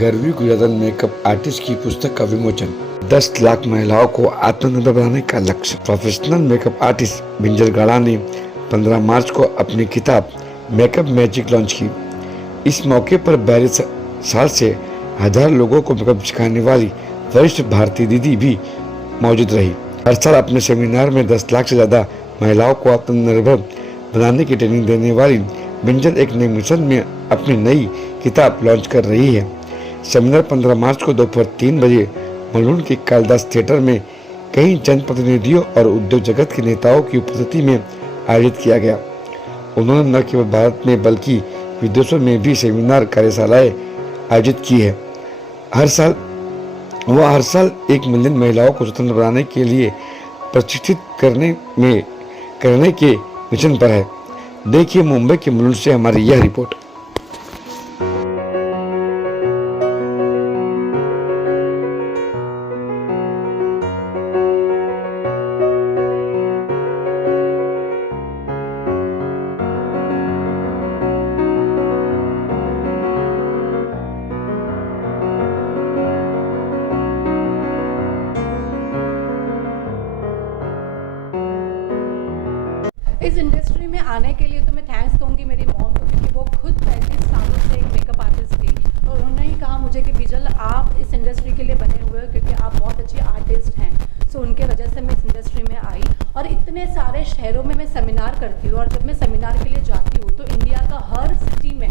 Garvi गुजरातन makeup artist की पुस्तक का विमोचन। 10 लाख महिलाओं को आत्मनिर्भर बनाने का लक्ष्य। प्रोफेशनल मेकअप आर्टिस्ट बिंजल गाड़ा ने 15 मार्च को अपनी किताब मेकअप मैजिक लॉन्च की। इस मौके पर 42 साल से हजार लोगों को मेकअप सिखाने वाली वरिष्ठ भारतीय दीदी भी मौजूद रही। हर साल अपने सेमिनार में 10 लाख से ज़्यादा महिलाओं को आत्मनिर्भर बनाने की ट्रेनिंग देने वाली बिंजल एक नए मिशन में अपनी नई किताब लॉन्च कर रही है। सेमिनार 15 मार्च को दोपहर 3 बजे मलून के कालिदास थिएटर में कई जनप्रतिनिधियों और उद्योग जगत के नेताओं की उपस्थिति में आयोजित किया गया। उन्होंने न केवल भारत में बल्कि विदेशों में भी सेमिनार कार्यशालाएं आयोजित की है। हर साल 1 मिलियन महिलाओं को स्वतंत्र बनाने के लिए प्रशिक्षित करने के मिशन पर है। देखिए मुंबई के मलून से हमारी यह रिपोर्ट। इस इंडस्ट्री में आने के लिए तो मैं थैंक्स कहूँगी मेरी मॉम को, क्योंकि वो खुद 35 सालों से एक मेकअप आर्टिस्ट थी और उन्होंने ही कहा मुझे कि बिजल आप इस इंडस्ट्री के लिए बने हुए हो क्योंकि आप बहुत अच्छी आर्टिस्ट हैं। सो उनके वजह से मैं इस इंडस्ट्री में आई और इतने सारे शहरों में मैं सेमिनार करती हूँ और जब मैं सेमिनार के लिए जाती हूँ तो इंडिया का हर सिटी में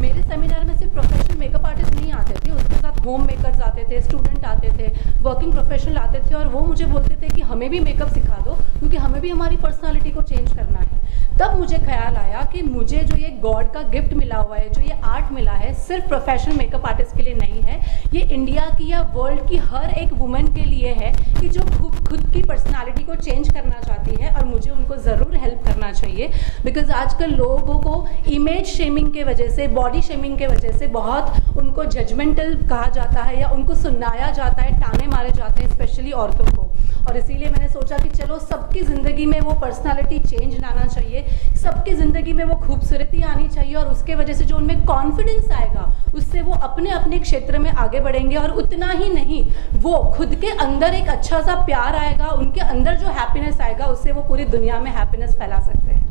मेरे सेमिनार में सिर्फ प्रोफेशनल मेकअप आर्टिस्ट नहीं आते थे, उसके साथ होम मेकर्स आते थे, स्टूडेंट आते थे, वर्किंग प्रोफेशनल आते थे और वो मुझे बोलते थे कि हमें भी मेकअप सिखा दो क्योंकि हमें भी हमारी पर्सनालिटी को चेंज करना है। तब मुझे ख्याल आया कि मुझे जो ये गॉड का गिफ्ट मिला हुआ है, जो ये आर्ट मिला है, सिर्फ प्रोफेशनल मेकअप आर्टिस्ट के लिए नहीं है, ये इंडिया की या वर्ल्ड की हर एक वुमेन के लिए है कि जो खुद की पर्सनालिटी को चेंज करना चाहती है और मुझे उनको ज़रूर हेल्प करना चाहिए। बिकॉज आजकल लोगों को इमेज शेमिंग के वजह से, बॉडी शेमिंग के वजह से बहुत उनको जजमेंटल कहा जाता है या उनको सुनाया जाता है, ताने मारे जाते हैं, स्पेशली औरतों को। और इसीलिए मैंने सोचा कि चलो सबकी ज़िंदगी में वो पर्सनालिटी चेंज लाना चाहिए, सबकी ज़िंदगी में वो खूबसूरती आनी चाहिए और उसके वजह से जो उनमें कॉन्फिडेंस आएगा उससे वो अपने अपने क्षेत्र में आगे बढ़ेंगे। और उतना ही नहीं, वो खुद के अंदर एक अच्छा सा प्यार आएगा, उनके अंदर जो हैप्पीनेस आएगा उससे वो पूरी दुनिया में हैप्पीनेस फैला सकते हैं।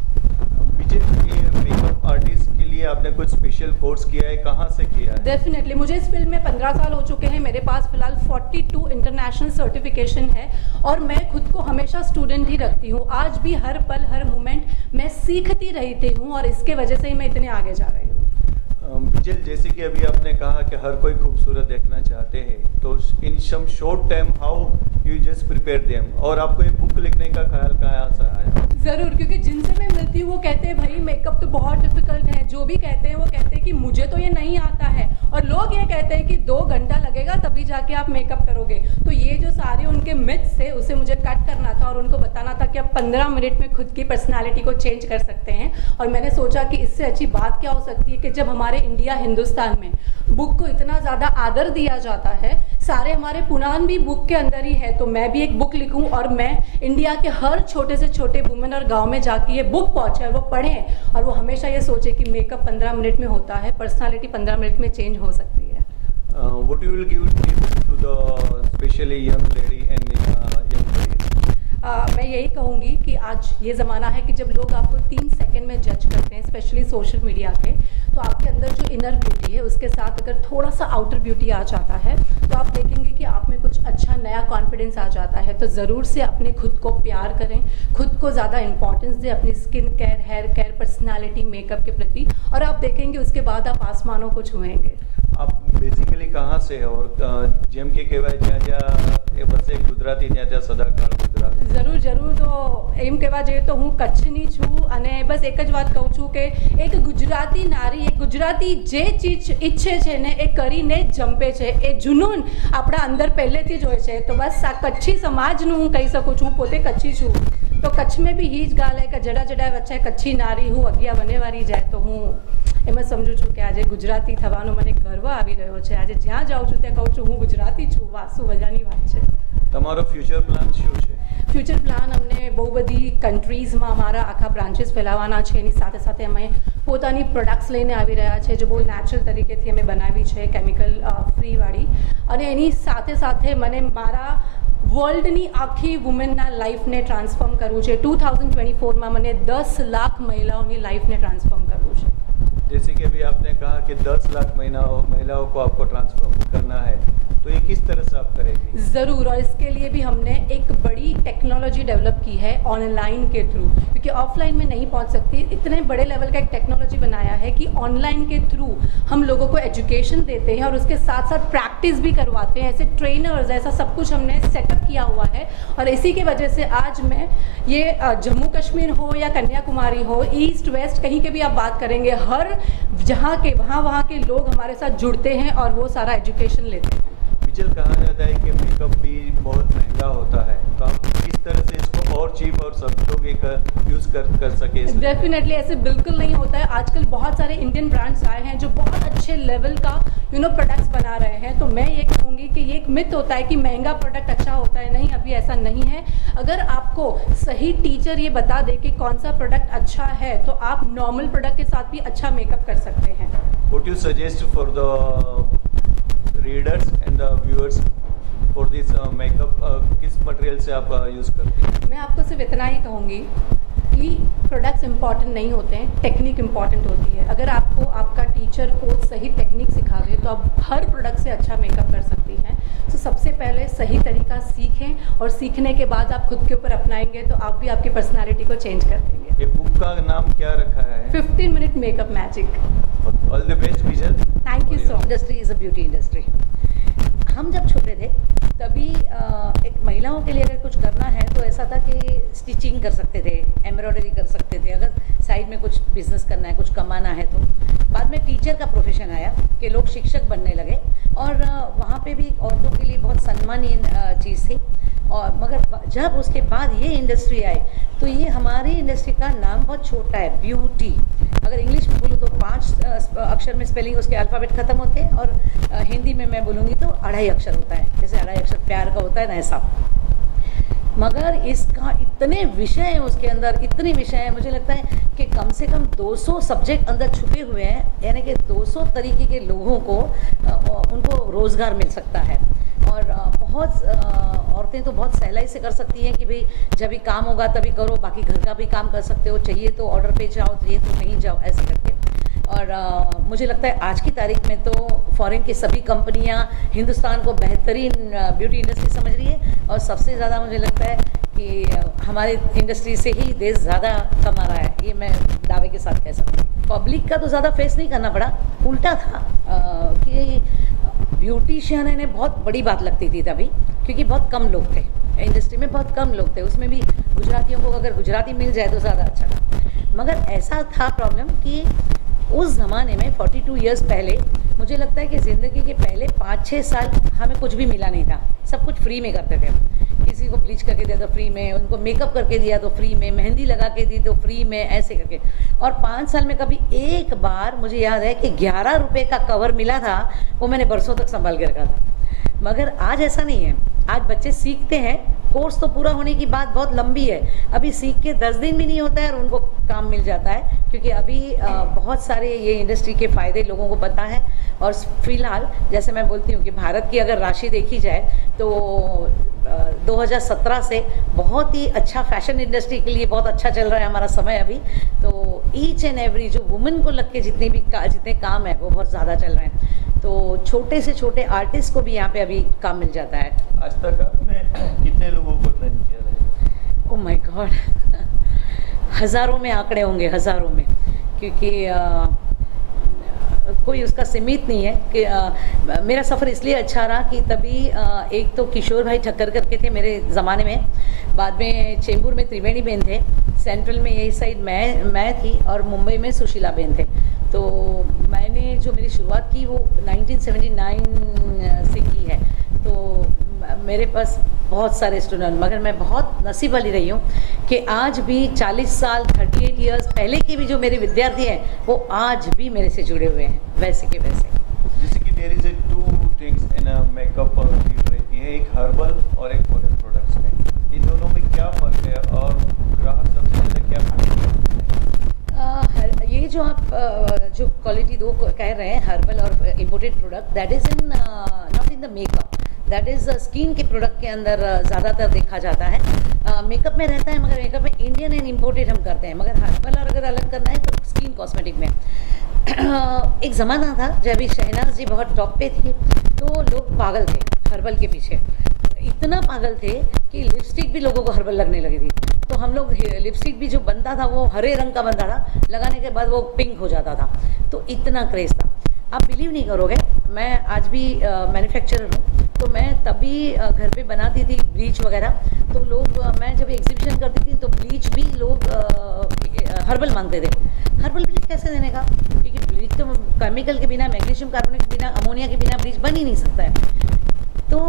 मेकअप आर्टिस्ट के लिए आपने कुछ स्पेशल कोर्स किया है, कहाँ से किया है? डेफिनेटली मुझे इस फील्ड में 15 साल हो चुके हैं। मेरे पास फिलहाल 42 इंटरनेशनल सर्टिफिकेशन है और मैं खुद को हमेशा स्टूडेंट ही रखती हूँ। आज भी हर पल हर मोमेंट मैं सीखती रहती हूँ और इसके वजह से ही मैं इतने आगे जा रही हूँ। बिजल, जैसे कि अभी आपने कहा कि हर कोई खूबसूरत देखना चाहते हैं, तो in some short time how you just prepare them, और आपको एक बुक लिखने का ख्याल कहाँ से आया? ज़रूर, क्योंकि जिनसे मैं मिलती हूँ वो कहते हैं भाई मेकअप तो बहुत डिफिकल्ट है। जो भी कहते हैं वो कहते हैं कि मुझे तो ये नहीं आता है और लोग ये कहते हैं कि 2 घंटा लगेगा तभी जाके आप मेकअप करोगे। तो ये जो सारे उनके मिथ्स थे उसे मुझे कट करना था और उनको बताना था कि आप 15 मिनट में खुद की पर्सनालिटी को चेंज कर सकते हैं। और मैंने सोचा कि इससे अच्छी बात क्या हो सकती है कि जब हमारे इंडिया हिंदुस्तान में बुक को इतना ज़्यादा आदर दिया जाता है, सारे हमारे पुराण भी बुक के अंदर ही है, तो मैं भी एक बुक लिखूं और मैं इंडिया के हर छोटे से छोटे वुमेन और गांव में जाके ये बुक पहुंचे और वो पढ़ें और वो हमेशा ये सोचे कि मेकअप 15 मिनट में होता है, पर्सनालिटी 15 मिनट में चेंज हो सकती है। What you will give tips to the especially young lady and young ladies? मैं यही कहूँगी कि आज ये ज़माना है कि जब लोग आपको 3 सेकंड में जज करते हैं, स्पेशली सोशल मीडिया के, तो आपके अंदर जो इनर ब्यूटी है उसके साथ अगर थोड़ा सा आउटर ब्यूटी आ जाता है तो आप देखेंगे कि आप में कुछ अच्छा नया कॉन्फिडेंस आ जाता है। तो ज़रूर से अपने खुद को प्यार करें, खुद को ज़्यादा इंपॉर्टेंस दें अपनी skin care, hair care, personality, makeup के प्रति, और आप देखेंगे उसके बाद आप आसमानों को छुएंगे। आप बेसिकली कहाँ से है और જેમ કે કહેવાય જ્યાં જ્યાં એ બસે ગુજરાતી ત્યાં ત્યાં સદાકાળ ગુજરાત? જરૂર તો એમ કહેવા જઈએ તો હું કચ્છની છું અને બસ એક જ વાત કહું છું કે એક ગુજરાતી નારી, એક ગુજરાતી જે ચીજ ઈચ્છે છે ને એ કરીને જ જંપે છે, એ જુનૂન આપણા અંદર પહેલેથી જ હોય છે। તો બસ આ કચ્છી સમાજનું હું કહી શકું છું, પોતે કચ્છી છું તો કચ્છ में भी ही ज गाल है कि जड़ा जड़ा वच्चे कच्छी नारी હું અગિયા વનેવારી જાય। તો હું એમ સમજુ છું કે આજે ગુજરાતી થવાનો મને ગર્વ આવી રહ્યો છે। આજે જ્યાં જાઉં છું ત્યાં કહું છું હું ગુજરાતી છું, વાસુ વજાની વાત છે। તમારો ફ્યુચર પ્લાન શું છે? ફ્યુચર પ્લાન અમને બહુ બધી કન્ટ્રીઝમાં અમારા આખા બ્રાન્ચીસ ફેલાવવાના છે, એની સાથે સાથે અમે પોતાની પ્રોડક્ટ્સ લઈને આવી રહ્યા છે જે બહુ નેચરલ તરીકેથી અમે બનાવી છે, કેમિકલ ફ્રીવાળી. અને એની સાથે સાથે મને મારા વર્લ્ડની આખી વુમેનના લાઈફને ટ્રાન્સફોર્મ કરવું છે. 2024માં મને 10 લાખ મહિલાઓની લાઈફને ટ્રાન્સફોર્મ કરવું છે. जैसे कि अभी आपने कहा कि 10 लाख महिलाओं को आपको ट्रांसफॉर्म करना है, तो ये किस तरह से आप करेंगे? ज़रूर, और इसके लिए भी हमने एक बड़ी टेक्नोलॉजी डेवलप की है ऑनलाइन के थ्रू, क्योंकि ऑफलाइन में नहीं पहुंच सकती. इतने बड़े लेवल का एक टेक्नोलॉजी बनाया है कि ऑनलाइन के थ्रू हम लोगों को एजुकेशन देते हैं और उसके साथ साथ प्रैक्टिस भी करवाते हैं. ऐसे ट्रेनर्स, ऐसा सब कुछ हमने सेटअप किया हुआ है. और इसी की वजह से आज मैं ये जम्मू कश्मीर हो या कन्याकुमारी हो, ईस्ट वेस्ट कहीं के भी आप बात करेंगे, हर जहाँ के वहाँ के लोग हमारे साथ जुड़ते हैं और वो सारा एजुकेशन लेते हैं. बिजल, कहा जाता है कि मेकअप भी बहुत महंगा होता है, तो आप किस तरह से इसको और चीप और सब लोग एक यूज़ कर सके? डेफिनेटली ऐसे बिल्कुल नहीं होता है. आजकल बहुत सारे इंडियन ब्रांड्स आए हैं जो बहुत अच्छे लेवल का प्रोडक्ट्स बना रहे हैं. तो मैं ये कहूँगी कि ये एक मिथ होता है कि महंगा प्रोडक्ट अच्छा होता है. नहीं, अभी ऐसा नहीं है. अगर आपको सही टीचर ये बता दे कि कौन सा प्रोडक्ट अच्छा है, तो आप नॉर्मल प्रोडक्ट के साथ भी अच्छा मेकअप कर सकते हैं. What you suggest for the readers and the viewers for this makeup, किस मटेरियल से आप यूज़ करते हैं? मैं आपको सिर्फ इतना ही कहूँगी कि प्रोडक्ट्स इंपॉर्टेंट नहीं होते हैं, टेक्निक इंपॉर्टेंट होती है. अगर आपको आपका टीचर कोच सही टेक्निक सिखा दे तो आप हर प्रोडक्ट से अच्छा मेकअप कर सकती हैं. तो सबसे पहले सही तरीका सीखें, और सीखने के बाद आप खुद के ऊपर अपनाएंगे तो आप भी आपकी पर्सनालिटी को चेंज कर देंगे. ये बुक का नाम क्या रखा है? 15 minute makeup magic. All the best vigil. Thank you so much. Industry is a beauty industry. हम जब छोटे थे तभी एक महिलाओं के लिए अगर कुछ करना है तो ऐसा था कि स्टिचिंग कर सकते थे, एम्ब्रॉयडरी कर सकते थे, अगर साइड में कुछ बिजनेस करना है, कुछ कमाना है. तो बाद में टीचर का प्रोफेशन आया कि लोग शिक्षक बनने लगे, और वहाँ पे भी औरतों के लिए बहुत सम्मानीय चीज़ थी. और मगर जब उसके बाद ये इंडस्ट्री आई तो ये हमारी इंडस्ट्री का नाम बहुत छोटा है, ब्यूटी. अगर इंग्लिश में बोलूँ तो 5 अक्षर में स्पेलिंग उसके अल्फ़ाबेट ख़त्म होते हैं, और हिंदी में मैं बोलूँगी तो 2.5 अक्षर होता है. जैसे 2.5 अक्षर प्यार का होता है ना, ऐसा. मगर इसका इतने विषय हैं उसके अंदर, इतने विषय हैं. मुझे लगता है कि कम से कम 200 सब्जेक्ट अंदर छुपे हुए हैं, यानी कि 200 तरीके के लोगों को उनको रोज़गार मिल सकता है. और बहुत औरतें तो बहुत सहलाई से कर सकती हैं कि भाई जब भी काम होगा तभी करो, बाकी घर का भी काम कर सकते हो, चाहिए तो ऑर्डर पे जाओ, चाहिए तो कहीं जाओ, ऐसे करके. और मुझे लगता है आज की तारीख में तो फॉरेन की सभी कंपनियां हिंदुस्तान को बेहतरीन ब्यूटी इंडस्ट्री समझ रही है. और सबसे ज़्यादा मुझे लगता है कि हमारी इंडस्ट्री से ही देश ज़्यादा कमा रहा है, ये मैं दावे के साथ कह सकती हूँ. पब्लिक का तो ज़्यादा फेस नहीं करना पड़ा, उल्टा था कि ब्यूटिशियन ने बहुत बड़ी बात लगती थी तभी, क्योंकि बहुत कम लोग थे इंडस्ट्री में, बहुत कम लोग थे. उसमें भी गुजरातियों को अगर गुजराती मिल जाए तो ज़्यादा अच्छा था. मगर ऐसा था प्रॉब्लम कि उस ज़माने में 42 इयर्स पहले मुझे लगता है कि ज़िंदगी के पहले 5-6 साल हमें कुछ भी मिला नहीं था. सब कुछ फ्री में करते थे. किसी को ब्लीच करके दिया तो फ्री में, उनको मेकअप करके दिया तो फ्री में, मेहंदी लगा के दी तो फ्री में, ऐसे करके. और 5 साल में कभी एक बार मुझे याद है कि 11 रुपये का कवर मिला था, वो मैंने बरसों तक संभाल के रखा था. मगर आज ऐसा नहीं है. आज बच्चे सीखते हैं, कोर्स तो पूरा होने की बात बहुत लंबी है, अभी सीख के 10 दिन भी नहीं होता है और उनको काम मिल जाता है. क्योंकि अभी बहुत सारे ये इंडस्ट्री के फ़ायदे लोगों को पता है. और फिलहाल जैसे मैं बोलती हूँ कि भारत की अगर राशि देखी जाए तो 2017 से बहुत ही अच्छा फैशन इंडस्ट्री के लिए बहुत अच्छा चल रहा है हमारा समय अभी. तो ईच एंड एवरी जो वुमेन को लग के जितने काम है वो बहुत ज़्यादा चल रहे हैं. तो छोटे से छोटे आर्टिस्ट को भी यहाँ पे अभी काम मिल जाता है. आज तक आपने कितने लोगों को ट्रेन किया है? ओह माय गॉड, हज़ारों में आंकड़े होंगे, हज़ारों में. क्योंकि कोई उसका सीमित नहीं है कि मेरा सफ़र इसलिए अच्छा रहा कि तभी एक तो किशोर भाई ठक्कर करके थे मेरे ज़माने में, बाद में चेंबूर में त्रिवेणी बेन थे, सेंट्रल में यही साइड मैं थी, और मुंबई में सुशीला बेन थे. तो मैंने जो मेरी शुरुआत की वो 1979 से की है. तो मेरे पास बहुत सारे स्टूडेंट, मगर मैं बहुत नसीब वाली रही हूँ कि आज भी 40 साल 38 इयर्स पहले के भी जो मेरे विद्यार्थी हैं वो आज भी मेरे से जुड़े हुए हैं, वैसे के वैसे. जैसे कि there is 2 things in a makeup kit रहती है, एक हर्बल और एक फॉरेन प्रोडक्ट्स में. इन दोनों में क्या फ़र्क है और ग्राहक सबसे ज़्यादा क्या ये ये जो आप जो क्वालिटी दो कह रहे हैं हर्बल और imported product, that is in not in the makeup, that is skin के प्रोडक्ट के अंदर ज़्यादातर देखा जाता है। मेकअप में रहता है, मगर मेकअप में इंडियन एंड इम्पोर्टेड हम करते हैं, मगर हर्बल और अगर अलग करना है तो स्किन कॉस्मेटिक में। एक ज़माना था जब अभी शहनाज जी बहुत टॉप पे थी, तो लोग पागल थे हर्बल के पीछे, इतना पागल थे कि लिपस्टिक भी लोगों को हर्बल लगने लगी थी। तो हम लोग लिपस्टिक भी जो बनता था वो हरे रंग का बनता था, लगाने के बाद वो पिंक हो जाता था, तो इतना क्रेज़ था। आप बिलीव नहीं करोगे, मैं आज भी मैन्युफैक्चरर हूँ, तो मैं तभी घर पे बनाती थी ब्लीच वगैरह, तो लोग मैं जब एग्जीबिशन करती थी तो ब्लीच भी लोग हर्बल मांगते थे। हर्बल ब्लीच कैसे देने का, क्योंकि ब्लीच तो केमिकल के बिना, मैग्नीशियम कार्बोनेट के बिना, अमोनिया के बिना ब्लीच बन ही नहीं सकता है। तो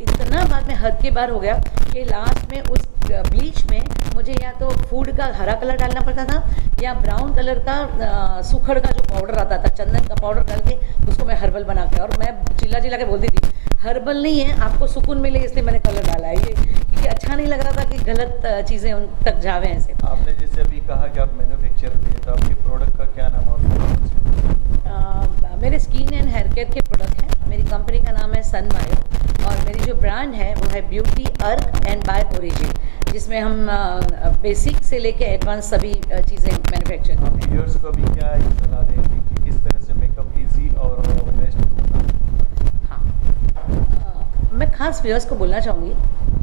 इतना बाद में हद के बार हो गया कि लास्ट में उस ब्लीच में मुझे या तो फूड का हरा कलर डालना पड़ता था या ब्राउन कलर का सूखड़ का जो पाउडर आता था, चंदन का पाउडर डाल के उसको मैं हर्बल बना के, और मैं चिल्ला चिल्ला के बोलती थी हर्बल नहीं है, आपको सुकून मिले इसलिए मैंने कलर डाला है ये, क्योंकि अच्छा नहीं लग रहा था कि गलत चीज़ें उन तक जावे ऐसे। आपने जैसे अभी कहा कि आप मैन्युफैक्चरर थे, तो आपके प्रोडक्ट का क्या नाम और मेरे स्किन एंड हेयर केयर के प्रोडक्ट हैं। मेरी कंपनी का नाम है सन बायो, और मेरी जो ब्रांड है वो है ब्यूटी अर्क एंड बाय ओरिजिन, जिसमें हम बेसिक से लेके एडवांस सभी चीज़ें मैन्युफैक्चर आप व्यूअर्स को भी क्या ये सलाह देंगे कि किस तरह से मेकअप इजी और बेस्ट होना? हाँ, मैं खास व्यूअर्स को बोलना चाहूँगी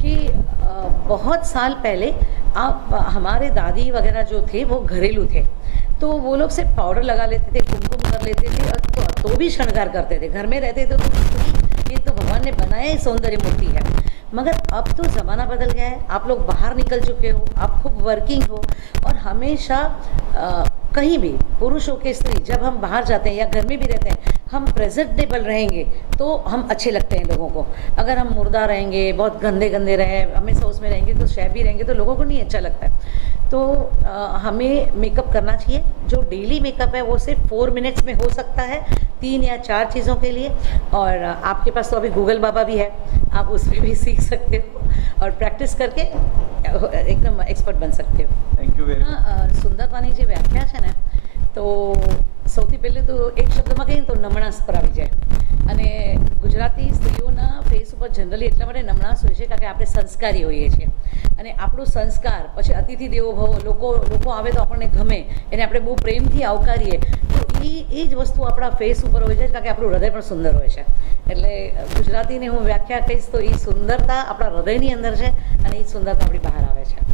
कि बहुत साल पहले आप हमारे दादी वगैरह जो थे वो घरेलू थे, तो वो लोग सिर्फ पाउडर लगा लेते थे, कुमकुम कर लेते थे, और तो भी श्रृंगार करते थे, घर में रहते थे तो ये तो भगवान ने बनाया ही सौंदर्य मूर्ति है। मगर अब तो ज़माना बदल गया है, आप लोग बाहर निकल चुके हो, आप खूब वर्किंग हो, और हमेशा कहीं भी पुरुष हो के स्त्री जब हम बाहर जाते हैं या घर में भी रहते हैं, हम प्रेजेंटेबल रहेंगे तो हम अच्छे लगते हैं लोगों को। अगर हम मुर्दा रहेंगे, बहुत गंदे गंदे रहे, हमेशा उसमें रहेंगे तो शैबी रहेंगे तो लोगों को नहीं अच्छा लगता है। तो हमें मेकअप करना चाहिए। जो डेली मेकअप है वो सिर्फ 4 मिनट्स में हो सकता है 3 या 4 चीज़ों के लिए, और आपके पास तो अभी गूगल बाबा भी है, आप उस पर भी सीख सकते हो और प्रैक्टिस करके एकदम एक्सपर्ट बन सकते हो। Thank you very much. સુંદરતાની જે વ્યાખ્યા છે ને, તો સૌથી પહેલું તો એક શબ્દમાં કહીએ તો નમણાસ પર આવી જાય, અને ગુજરાતી સ્ત્રીઓના ફેસ ઉપર જનરલી એટલા માટે નમણાસ હોય છે કારણ કે આપણે સંસ્કારી હોઈએ છીએ, અને આપણું સંસ્કાર પછી અતિથિ દેવો ભવ, લોકો આવે તો આપણને ગમે, એને આપણે બહુ પ્રેમથી આવકારીએ, તો એ જ વસ્તુ આપણા ફેસ ઉપર હોય છે કારણ કે આપણું હૃદય પણ સુંદર હોય છે। એટલે ગુજરાતીની હું વ્યાખ્યા કહીશ તો એ સુંદરતા આપણા હૃદયની અંદર છે, અને એ સુંદરતા આપણી બહાર આવે છે।